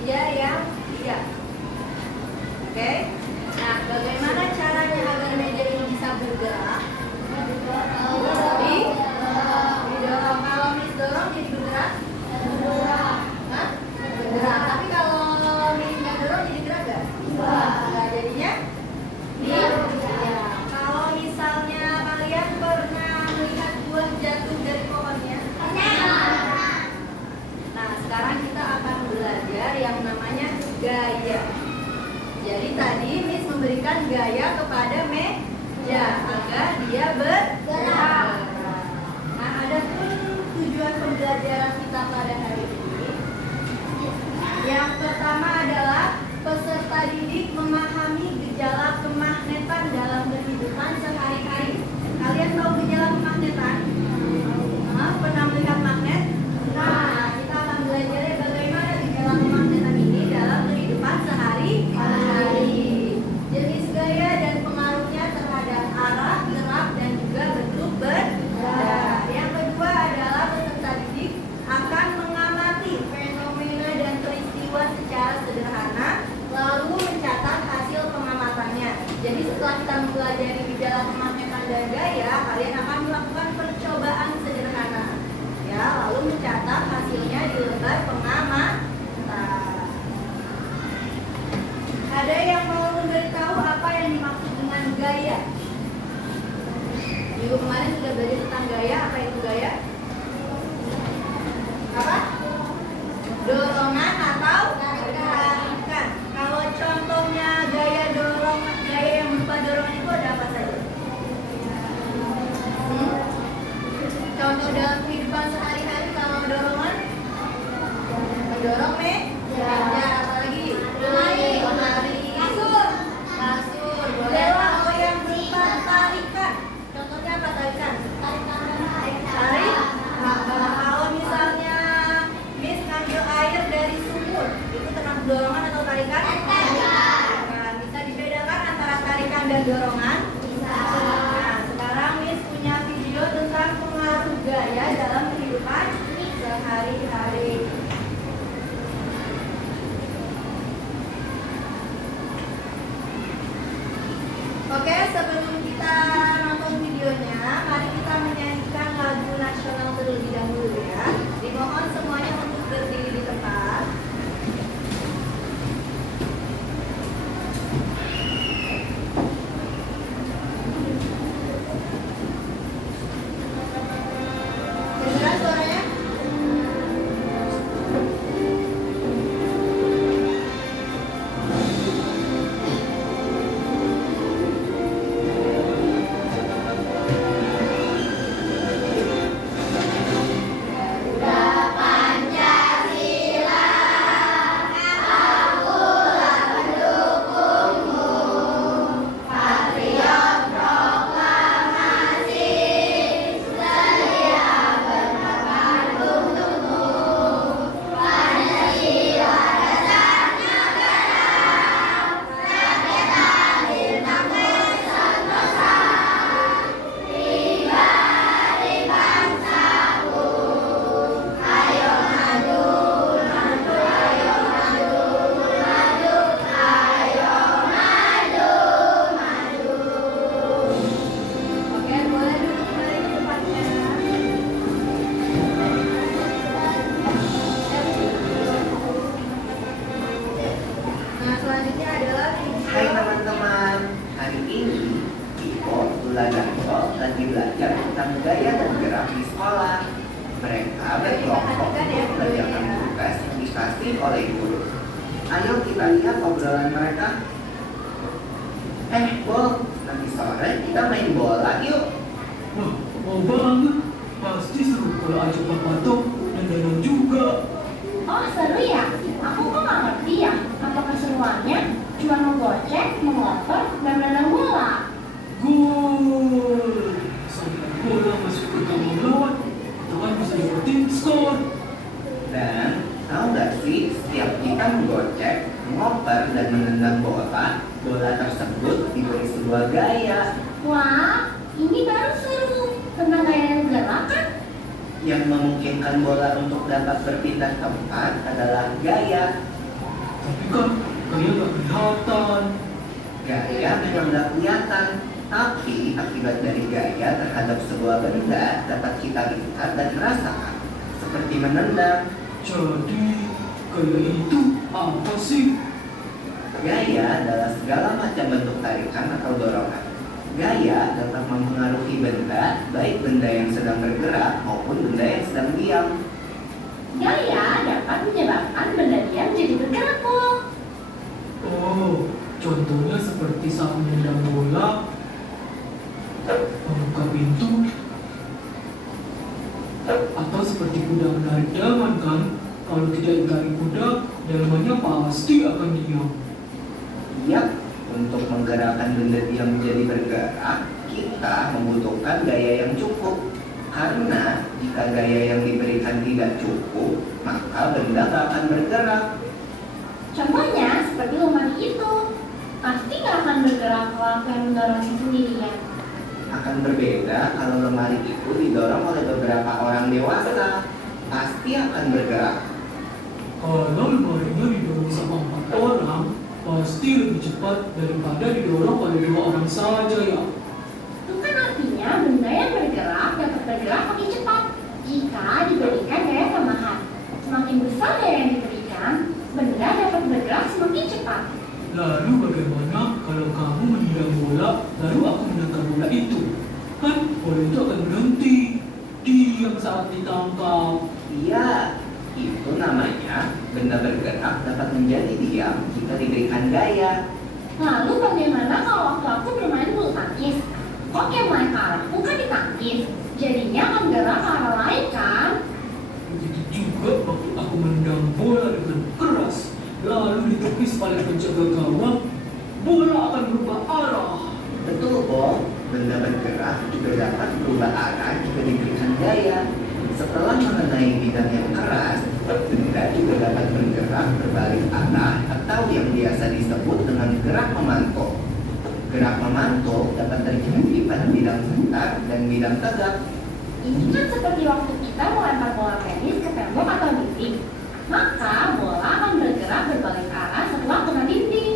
meja yang liar. Oke? Nah, bagaimana caranya agar meja ini bisa bergerak? Didorong. Kalau Miss dorong jadi bergerak? Hah? Bergerak. Tapi kalau Miss nggak dorong jadi gerak nggak? Nggak. Jadinya? Ya. Kalau misalnya kalian pernah melihat buah jatuh dari pohonnya? Nah, sekarang kita akan belajar yang namanya gaya. Jadi tadi Miss memberikan gaya kepada meja agar dia bergerak. Nah, ada pun tujuan pembelajaran kita pada hari ini. Yang pertama adalah peserta didik memahami gejala kemagnetan dalam kehidupan sehari-hari. Kalian tahu gejala kemagnetan? Pernah melihat magnet? Nah, kita akan belajar bagaimana gejala kemagnetan ini dalam kehidupan sehari-hari. Jenis gaya dan pengaruhnya terhadap arah, gerak, dan juga bentuk benda. Yang kedua adalah peserta didik akan mengamati fenomena dan peristiwa secara sederhana, lalu mencatat hasil pengamatannya. Jadi setelah kita mempelajari gejala kemagnetan dan gaya, kalian akan melakukan percobaan sederhana, ya, lalu mencatat hasilnya di lembar pengamatan. Ada yang mau memberitahu apa yang dimaksud dengan gaya? Minggu kemarin sudah belajar tentang gaya. Apa itu gaya? Apa? Dorongan atau tarikan. Kalau contohnya gaya yang berupa dorongan itu ada apa saja? Contoh dalam kehidupan sehari-hari kalau dorongan, mendorong meja, apalagi lemari, kasur, boleh. Kalau yang berupa tarikan, contohnya apa tarikan? Tarik. Kalau misalnya Miss ngambil air dari sumur, itu termasuk dorongan atau tarikan? Nah, bisa dibedakan antara tarikan dan dorongan? Bisa. Nah, sekarang Miss punya video tentang pengaruh gaya dalam kehidupan sehari-hari. Oke, sebelum kita nonton videonya, mari kita menyanyikan lagu nasional terlebih dahulu ya. Dimohon semuanya untuk berdiri di tempat. Kedengeran suaranya? lagi belajar tentang gaya dan gerak di sekolah. Mereka berkelompok untuk mengerjakan tugas yang dikasih oleh guru. Ayo kita lihat obrolan mereka. Bol, nanti sore kita main bola yuk. Wah, mau banget. Pasti seru kalau ajak Pak Pato dan Danang juga. Oh seru ya? Aku kok nggak ngerti ya. Apa keseruannya? Cuma menggocek, mengoper, dan menendang bola. Gol! Sampai bola masuk ke gawang lawan, tangan bisa ikutin skor. Dan tahu nggak sih, setiap kita menggocek, mengoper, dan menendang bola, bola tersebut diberi sebuah gaya. Wah, ini baru seru. Tentang gaya dan gerak kan? Yang memungkinkan bola untuk dapat berpindah tempat adalah gaya. Tapi kan gaya gak kelihatan. Gaya memang nggak kelihatan, tapi akibat dari gaya terhadap sebuah benda dapat kita lihat dan rasakan, seperti menendang. Jadi, gaya itu apa sih? Gaya adalah segala macam bentuk tarikan atau dorongan. Gaya dapat mempengaruhi benda, baik benda yang sedang bergerak maupun benda yang sedang diam. Gaya dapat menyebabkan benda diam jadi bergerak kok. Oh, contohnya seperti saat menendang bola, membuka pintu, atau seperti kuda menarik delman kan? Kalau tidak ditarik kuda, delmannya pasti akan diam. Yap, untuk menggerakkan benda diam menjadi bergerak, kita membutuhkan gaya yang cukup. Karena jika gaya yang diberikan tidak cukup, maka benda tak akan bergerak. Contohnya seperti lemari itu. Pasti nggak akan bergerak kalau aku yang mendorongnya sendirian. Akan berbeda kalau lemari itu didorong oleh beberapa orang dewasa. Pasti akan bergerak. Kalau lemarinya didorong sama 4 orang, pasti lebih cepat daripada didorong oleh 2 orang saja ya. Itu kan artinya benda yang bergerak dapat bergerak makin cepat jika diberikan gaya tambahan. Semakin besar gaya yang diberikan, benda dapat bergerak semakin cepat. Lalu bagaimana kalau kamu menendang bola, lalu aku menangkap bola itu? Kan bola itu akan berhenti, diam saat ditangkap. Iya, itu namanya benda bergerak dapat menjadi diam jika diberikan gaya. Lalu bagaimana kalau waktu aku bermain bulu tangkis? Kok yang main ke arahku kan ditangkis, jadinya akan gerak ke arah lain kan? Begitu juga waktu aku menendang bola dengan keras, lalu ditepis oleh penjaga gawang, bola akan berubah arah. Betul, Bob. Benda bergerak juga dapat berubah arah jika diberikan gaya. Setelah mengenai bidang yang keras, benda juga dapat bergerak berbalik arah atau yang biasa disebut dengan gerak memantul. Gerak memantul dapat terjadi pada bidang datar dan bidang tegak. Ini kan seperti waktu kita melempar bola tenis ke tembok atau dinding. Maka bola akan bergerak berbalik arah setelah kena dinding.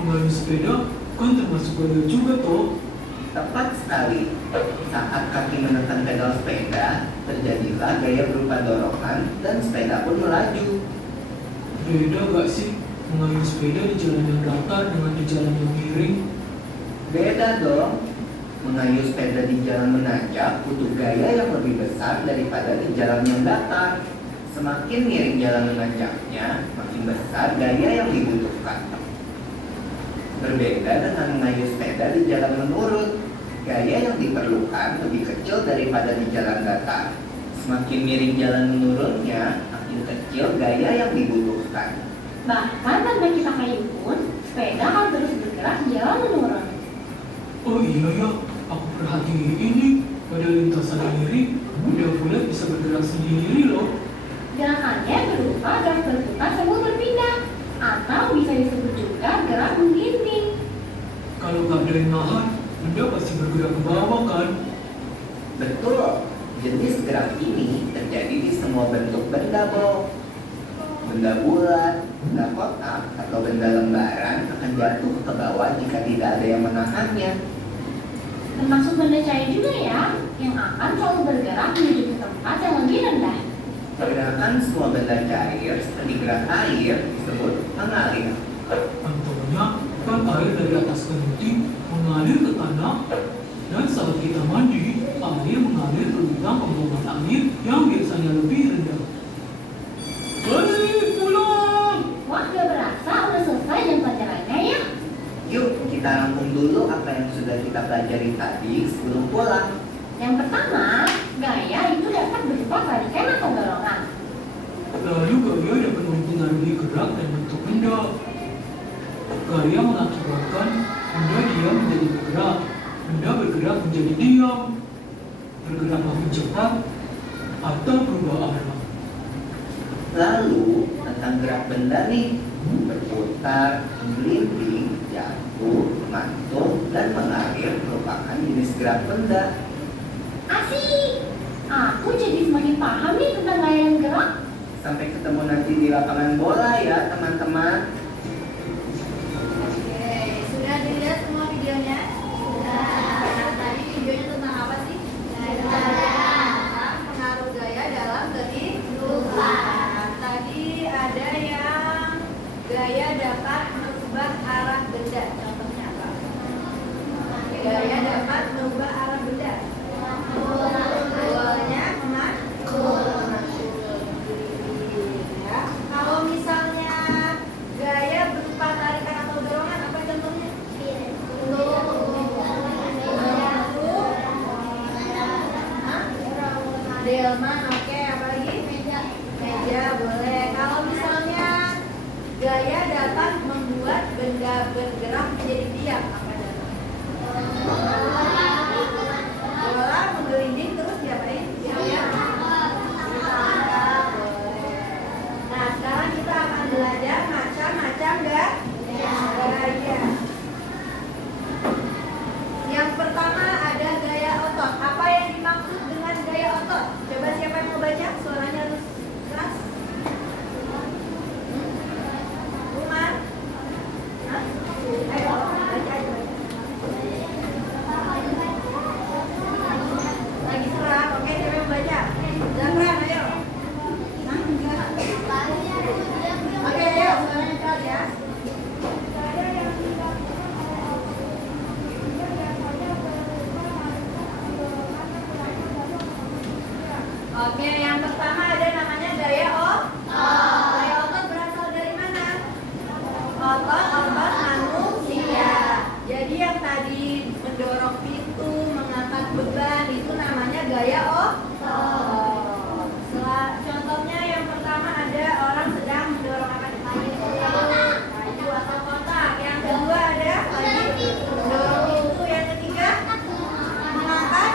Mengayuh sepeda kan termasuk gaya juga toh. Tepat sekali. Saat kaki menekan pedal sepeda, terjadilah gaya berupa dorongan dan sepeda pun melaju. Beda gak sih mengayuh sepeda di jalan yang datar dengan di jalan yang miring? Beda dong. Mengayuh sepeda di jalan menanjak butuh gaya yang lebih besar daripada di jalan yang datar. Semakin miring jalan menanjaknya, makin besar gaya yang dibutuhkan. Berbeda dengan mengayuh sepeda di jalan menurun, gaya yang diperlukan lebih kecil daripada di jalan datar. Semakin miring jalan menurunnya, makin kecil gaya yang dibutuhkan. Bahkan tanpa kita kayu pun, sepeda akan terus bergerak di jalan menurun. Oh iya ya, aku perhatiin ini pada lintasan miring, kuda bulat bisa bergerak sendiri loh. Gerakannya berupa gerak berputar sambil berpindah, atau bisa disebut juga gerak menggelinding. Kalau gak ada yang nahan, benda pasti bergerak ke bawah kan? Betul, jenis gerak ini terjadi di semua bentuk benda, Bob. Benda bulat, benda kotak, atau benda lembaran akan jatuh ke bawah jika tidak ada yang menahannya. Termasuk benda cair juga ya, yang akan selalu bergerak menuju ke tempat yang lebih rendah. Gerakan semua benda cair seperti gerak air disebut mengalir. Contohnya, kan air dari atas genting mengalir ke tanah, dan saat kita mandi, air mengalir ke lubang pembuangan air yang biasanya lebih rendah. Balik pulang! Wah, gak berasa udah selesai jam pelajarannya ya. Yuk, kita rangkum dulu apa yang sudah kita pelajari tadi sebelum pulang. Yang pertama, gaya itu dapat berupa tarikan atau dorongan. Lalu gaya dapat mempengaruhi gerak dan bentuk benda. Gaya mengakibatkan benda diam menjadi bergerak, benda bergerak menjadi diam, bergerak makin cepat, atau berubah arah. Lalu, tentang gerak benda nih, berputar, menggelinding, jatuh, mantul, dan mengalir merupakan jenis gerak benda. Asik! Aku jadi semakin paham nih tentang gaya dan gerak. Sampai ketemu nanti di lapangan bola ya teman-teman. Oke, sudah dilihat semua videonya? Sudah. Nah, tadi videonya tentang apa sih? Tentang pengaruh gaya dalam kehidupan. Tadi ada yang gaya dapat merubah arah benda. Contohnya apa? Gaya dapat merubah arah benda. Awalnya ya. Kalau misalnya gaya berupa tarikan atau dorongan, apa contohnya? Delman, oke. Apa lagi? Meja, boleh. Kalau misalnya gaya dapat membuat benda bergerak menjadi diam, apa contohnya? Bola menggelinding terus diapain? Diam. Nah, sekarang kita akan belajar macam-macam gaya. Yang pertama ada gaya otot. Apa yang dimaksud dengan gaya otot? Coba siapa yang mau baca? Suaranya harus keras. Umar? Hah? Ayo, baca aja. Lagi serang, oke, siapa yang baca? Zafran, ayo. Oke, ayo, suaranya keras ya. Oke, yang pertama ada namanya gaya otot. Gaya otot berasal dari mana? Otot manusia. Jadi yang tadi mendorong pintu, mengangkat beban itu namanya gaya otot. Contohnya yang pertama ada orang sedang mendorong apa? Kayu atau kotak. Yang kedua ada lagi mendorong pintu. Yang ketiga mengangkat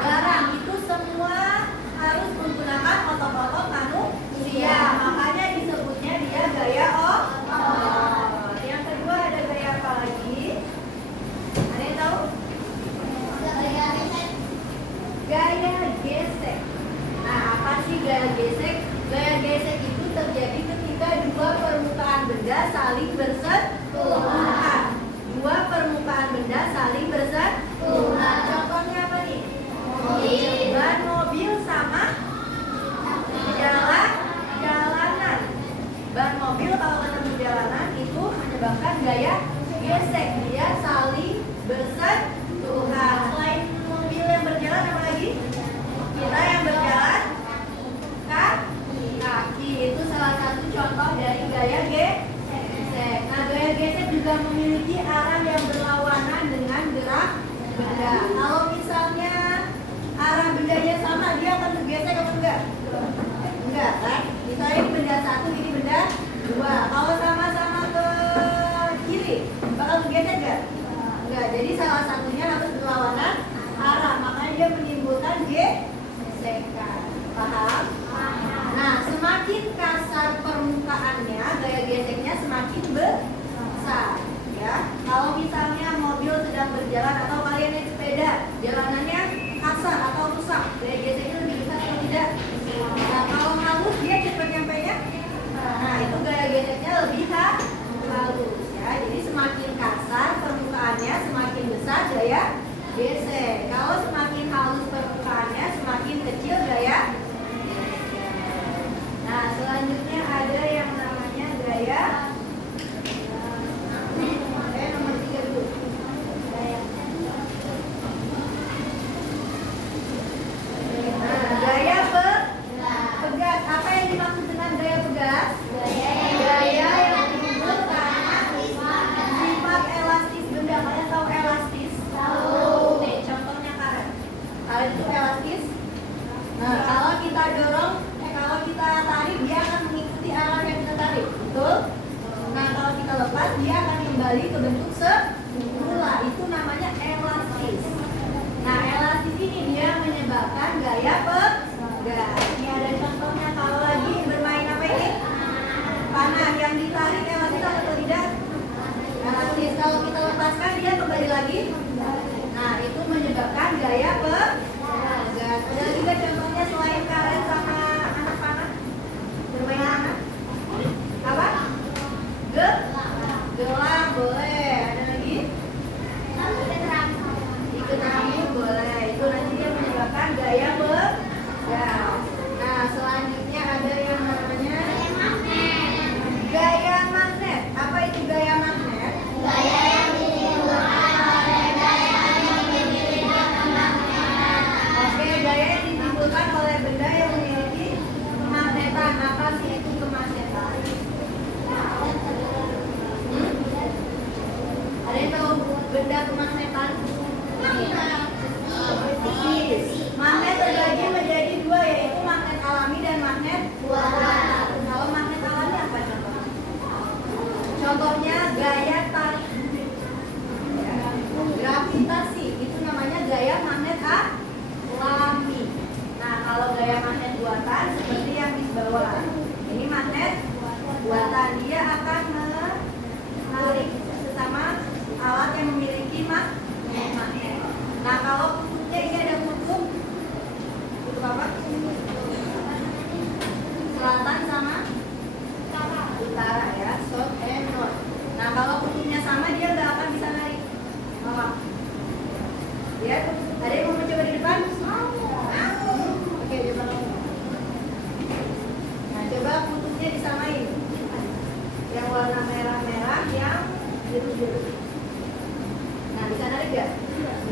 barang. Itu semua harus menggunakan otot-otot manusia. Makanya disebutnya dia gaya otot. Yang kedua ada gaya apa lagi? Ada yang tahu? Gaya gesek. Nah, apa sih gaya gesek? Gaya gesek itu terjadi ketika dua permukaan benda saling bersentuhan. Dua permukaan benda saling bersentuhan. Contohnya apa nih? Ban mobil sama jalanan. Ban mobil kalau ketemu jalanan itu menyebabkan gaya gesek. Dia saling bersentuhan. Selain mobil yang berjalan apa lagi? Kita yang berjalan kaki. Itu salah satu contoh dari gaya gesek. Nah, gaya gesek juga memiliki arah yang berlawanan dengan gerak benda. Kalau misalnya arah bendanya sama, dia akan bergesek atau enggak? Enggak kan? Misalnya ini benda satu, ini benda dua. Kalau sama-sama ke kiri, bakal bergesek enggak? Enggak. Jadi salah satunya harus berlawanan arah. Makanya dia menimbulkan gesekan. Paham? Nah, semakin kasar permukaannya, gaya geseknya semakin besar. Ya, kalau misalnya mobil sedang berjalan atau kalian naik sepeda, jalanannya kasar atau rusak, gaya geseknya lebih besar atau tidak? Nah, kalau halus dia cepat nyampainya. Nah, itu gaya geseknya lebih halus ya. Jadi semakin kasar permukaannya, semakin besar gaya gesek. Kalau semakin halus permukaannya, semakin kecil gaya. Nah, selanjutnya ada yang namanya gaya nomor 3 dulu. Gaya pegas. Apa yang dimaksud dengan gaya pegas? Gaya yang timbul karena sifat elastis benda. Kalian tahu elastis? Tahu. Nih, contohnya karet. Karet itu elastis. Nah, kalau kita dorong, kalau kita tarik, dia akan mengikuti arah yang kita tarik. Betul? Nah, kalau kita lepas, dia akan kembali ke bentuk semula. Itu namanya elastis. Nah, elastis ini dia menyebabkan gaya pegas. Ini ada contohnya. Kalau lagi bermain apa ini? Panah. Yang ditarik elastis atau tidak? Elastis. Kalau kita lepaskan, dia kembali lagi. Nah, itu menyebabkan gaya pegas. Ada lagi nggak contohnya selain karet sama anak panah?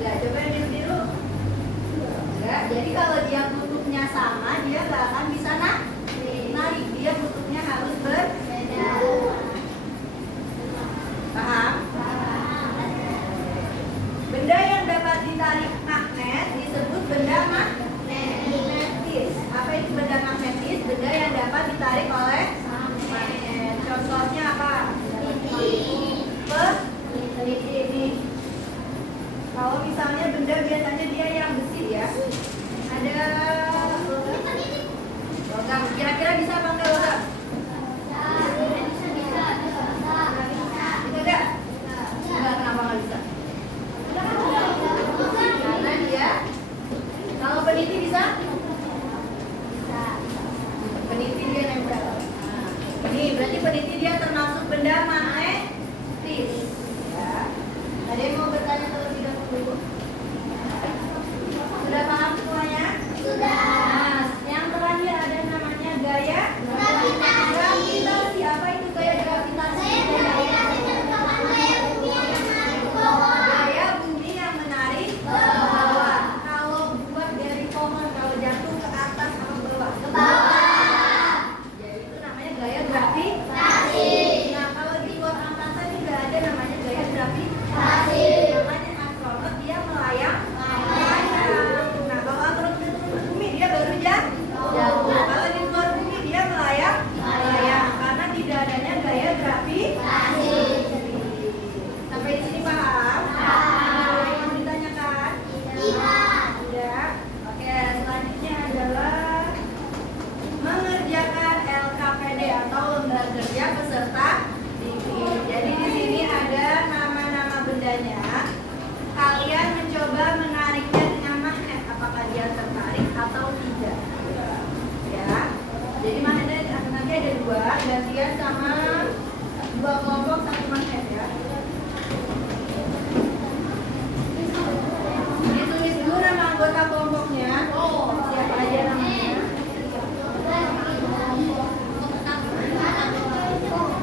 Enggak, coba yang biru-biru. Enggak, jadi kalau dia kutubnya sama, dia nggak akan bisa narik. Dia kutubnya harus berbeda. Paham? Benda yang dapat ditarik magnet disebut benda magnetis. Apa itu benda magnetis? Benda yang dapat ditarik oleh magnet. Contohnya apa? Peniti ini. Kalau misalnya benda biasanya dia yang besi ya. Ada logam. Kira-kira bisa apa enggak logam? Bisa enggak? Enggak, kenapa enggak bisa? Karena dia, kalau peniti bisa? Peniti dia nempel. Ini berarti peniti dia termasuk benda magnetis. Ya. Ada yang mau bertanya terlebih dahulu? Sudah paham semuanya? Sudah. Nah, yang terakhir ada namanya gaya gravitasi. Apa itu gaya gravitasi? Gaya bumi yang menarik ke bawah. Kalau buat dari pohon, kalau jatuh ke atas sama ke bawah? Ke bawah. Jadi itu namanya gaya gravitasi. Nah, kalau di luar angkasa juga ada namanya gaya gravitasi. Namanya astronot, dia melayang. Nah, kalau astronot itu ke bumi, dia baru jatuh. Kalau di luar bumi, dia melayang. Karena tidak adanya gaya gravitasi. Sampai di sini paham? Ada yang mau ditanyakan? Tidak. Oke, selanjutnya adalah mengerjakan LKPD atau lembar kerja peserta didik. Jadi di sini ada nama-nama bendanya. Kalian mencoba menariknya dengan magnet. Apakah dia tertarik atau tidak? Ya. Jadi magnetnya nanti ada dua, gantian sama dua kelompok satu magnet ya. Ditulis dulu nama anggota kelompoknya. Siapa aja namanya?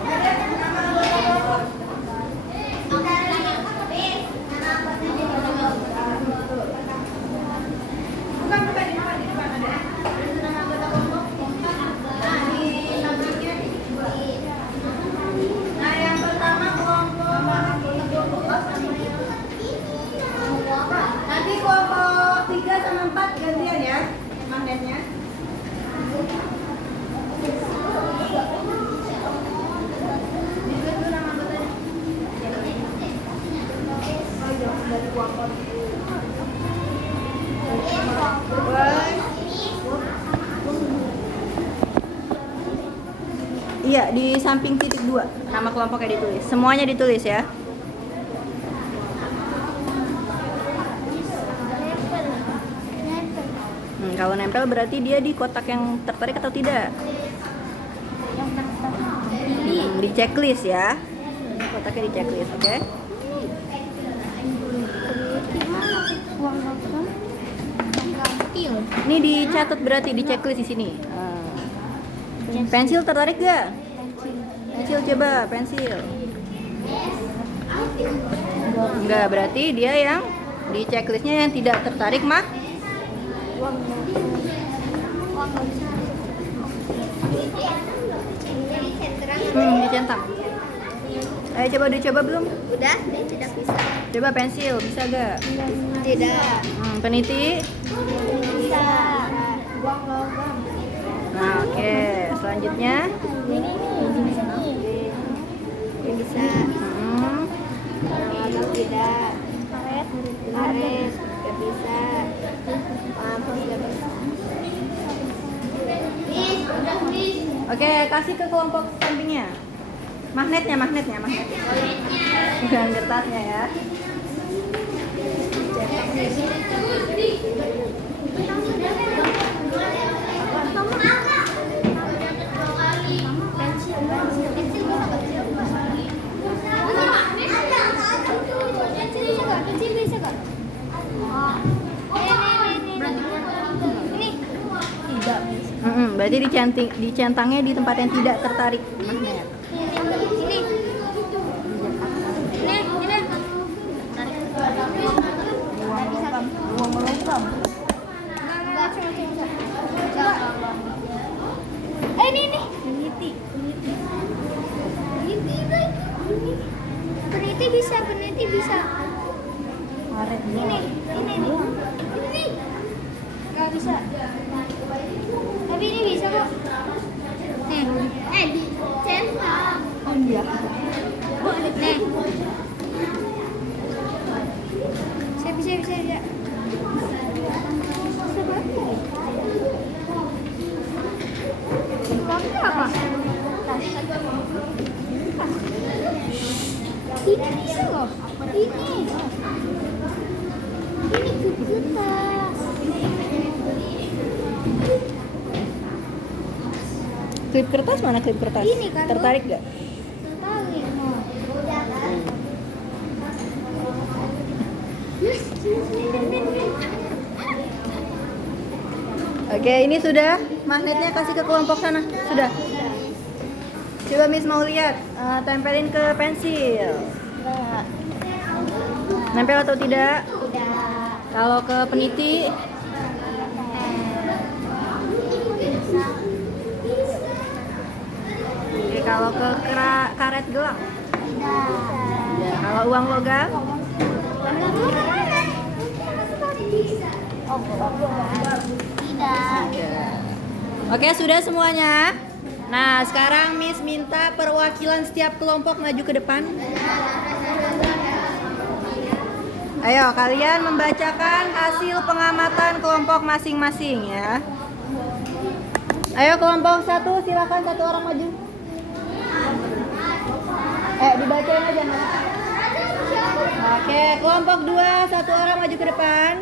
Ada nama anggota kelompok? Bukan di depan ada. Ada nama anggota kelompok? Nah, di sampingnya dua. Nah, yang pertama kelompok nanti kelompok 3 sama 4 gantian ya magnetnya. Ditulis dulu nama anggotanya. Oh, jauh dari kelompok. Iya, di samping titik 2 nama kelompoknya ditulis. Semuanya ditulis ya. Kalau nempel berarti dia di kotak yang tertarik atau tidak? Di checklist ya. Kotaknya di checklist, oke? Ini dicatat berarti di checklist di sini. Pensil tertarik gak? Pensil coba, pensil. Enggak, berarti dia yang di checklistnya yang tidak tertarik mah? Dicentang. Ayo coba dicoba belum? Udah, dia tidak bisa. Coba pensil, bisa gak? Tidak. Peniti? Bisa. Buang logam. Nah, oke. Selanjutnya? Ini bisa. Tidak. Karet. Gak bisa. Lampu gak bisa. Oke, kasih ke kelompok sampingnya. Magnetnya. Bukan kertasnya ya. Berarti dicentangnya di tempat yang tidak tertarik magnet. Uang logam. Enggak, cuma. Ini. Peniti. Peniti bisa. Ini. Enggak bisa. Tapi ini bisa kok. Di centang. Oh iya. Saya bisa. Apa? Ini bisa loh. Ini kertas. Klip kertas mana klip kertas? Ini kan, Bu. Tertarik gak? Tertarik. Oke, ini sudah. Magnetnya kasih ke kelompok sana. Sudah. Coba Miss mau lihat. Tempelin ke pensil. Nempel atau tidak? Kalau ke peniti? Oke, kalau ke karet gelang? Ya, kalau uang logam? Oke, sudah semuanya. Nah, sekarang Miss minta perwakilan setiap kelompok maju ke depan. Ayo, kalian membacakan hasil pengamatan kelompok masing-masing ya. Ayo, kelompok 1 silakan, 1 orang maju. Dibacain aja. Oke, kelompok 2 1 orang maju ke depan.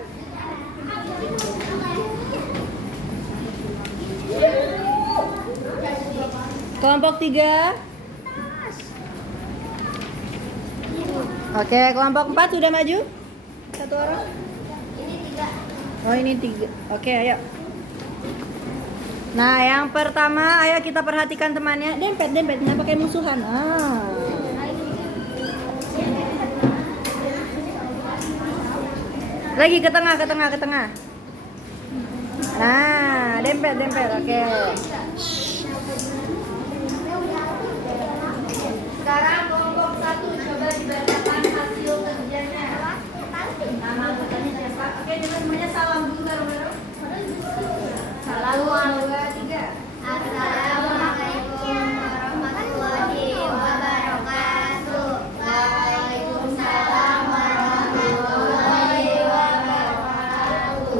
Kelompok 3. Oke, kelompok 4 sudah maju? 1 orang? Oh, ini 3. Oke, ayo. Nah, yang pertama, ayo kita perhatikan temannya. Dempet, nggak pakai musuhan. Lagi ke tengah. Nah, dempet. Oke. Sekarang kelompok 1 coba dibacakan hasil kerjanya. Nama anggotanya siapa? Oke, dengan semuanya salam dulu bareng-bareng. Salam 2, 3. Assalamualaikum warahmatullahi wabarakatuh. Waalaikumsalam warahmatullahi wabarakatuh.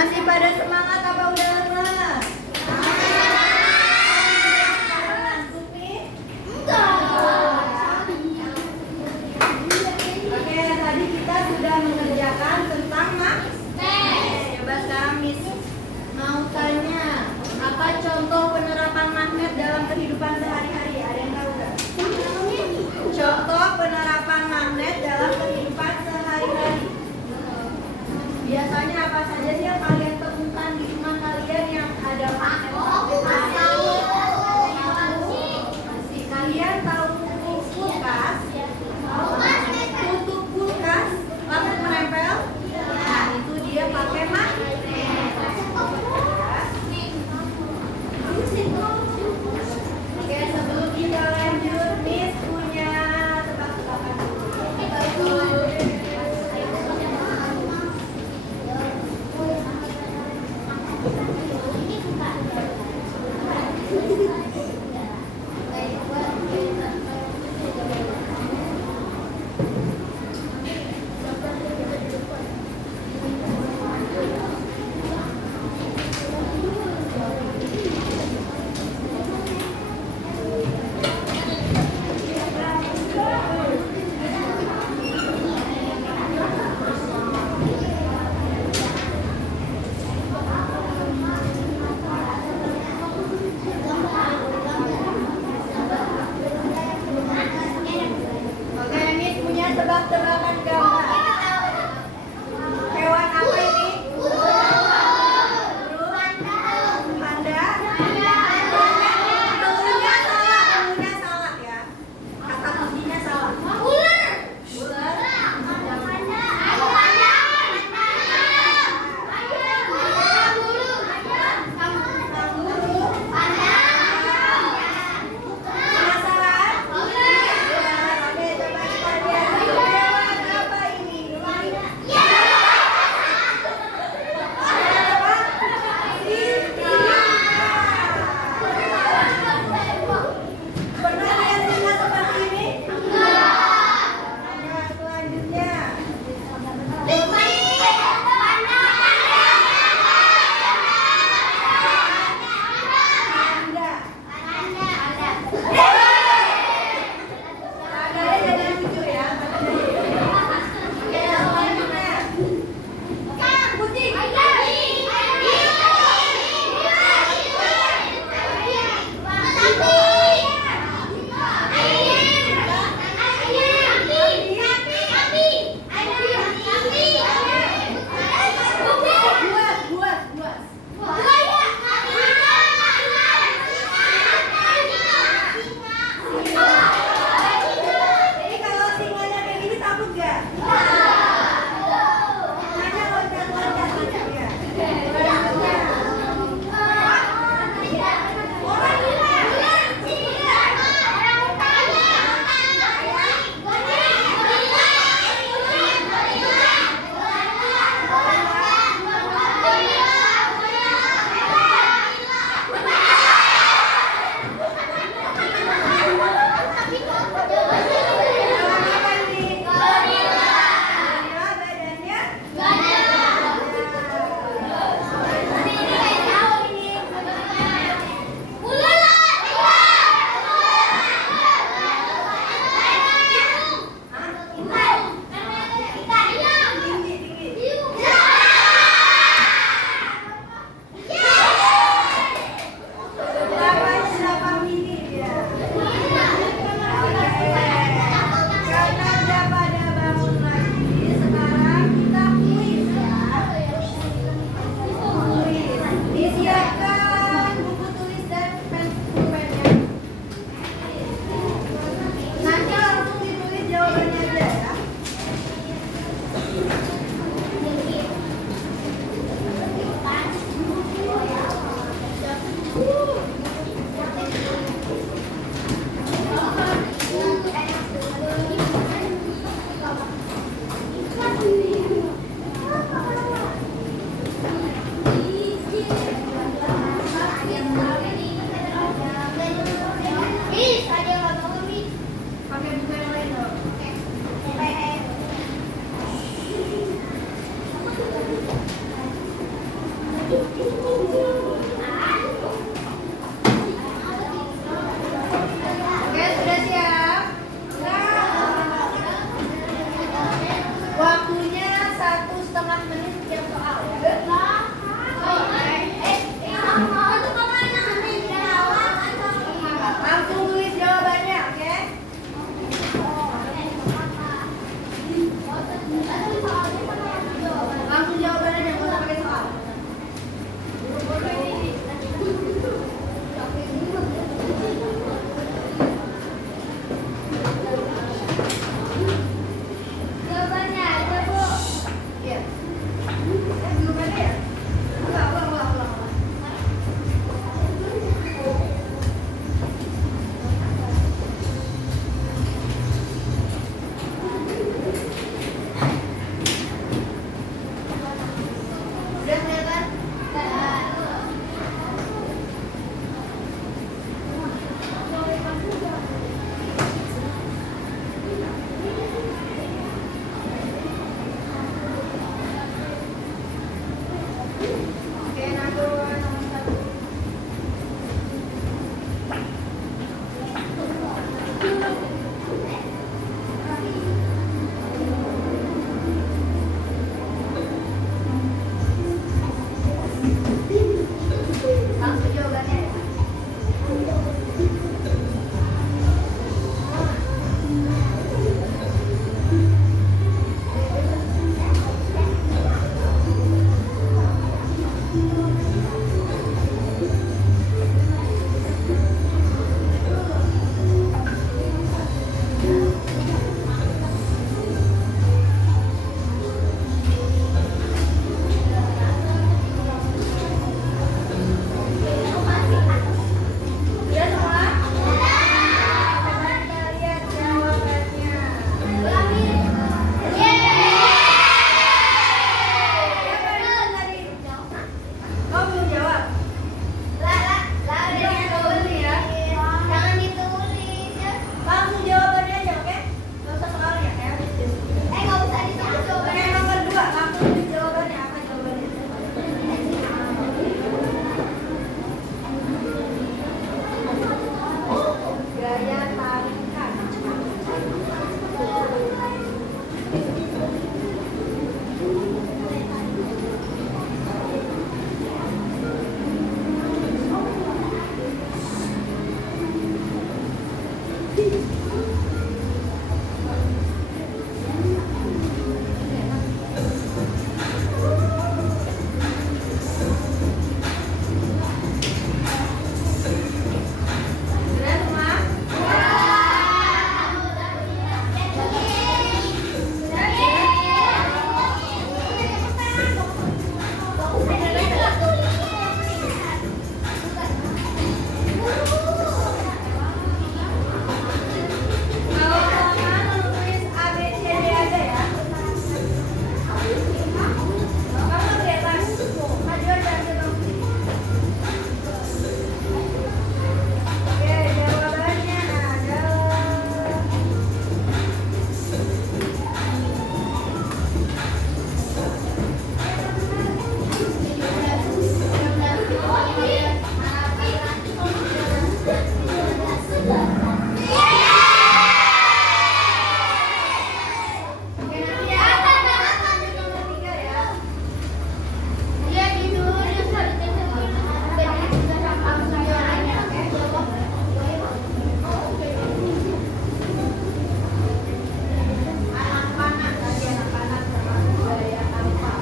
Masih pada semangat apa udah lemes? Ngantuk nih? Oke, tadi kita sudah mengerjakan tentang magnet. Coba sekarang Miss mau tanya, apa contoh penerapan magnet dalam kehidupan sehari-hari? Ada yang tahu nggak? Contoh penerapan magnet dalam kehidupan sehari-hari. Biasanya apa saja sih yang kalian temukan di Oke, number one, nomor 1. Langsung jawabannya ya. Sudah semua? Coba kita lihat jawabannya. Siapa yang bilang tadi? Kau belum jawab? Udah jawab ya. Langsung jawabannya aja, oke? Gak usah soal ya, kayak Oke, nomor 2, langsung tulis jawabannya. Apa jawabannya? Gaya tarikan. Sudah semua? Kalau sama tulis A, B, C, D aja ya. Kamu di atas. Maju aja ke bawah. Oke, jawabannya adalah Oke, nanti ya. Lanjut nomor 3 ya. Langsung jawabannya, oke? Anak panah, tadi anak panah termasuk gaya apa?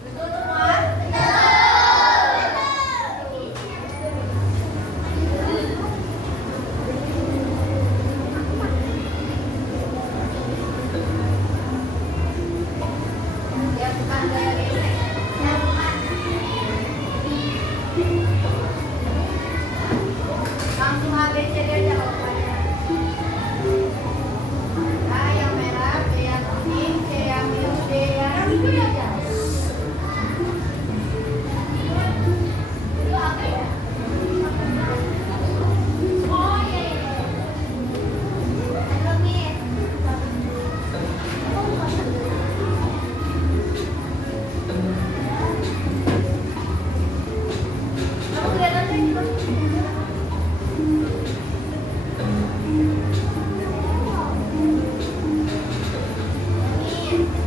Betul semua? Ya bukan gaya gesek. Langsung A, B, C, D aja kalau pelajaran. A yang merah, B yang kuning, C yang biru, D yang hijau. Itu apa ya? Oh iya iya. Halo Miss. Kamu kelihatannya gitu. Miss.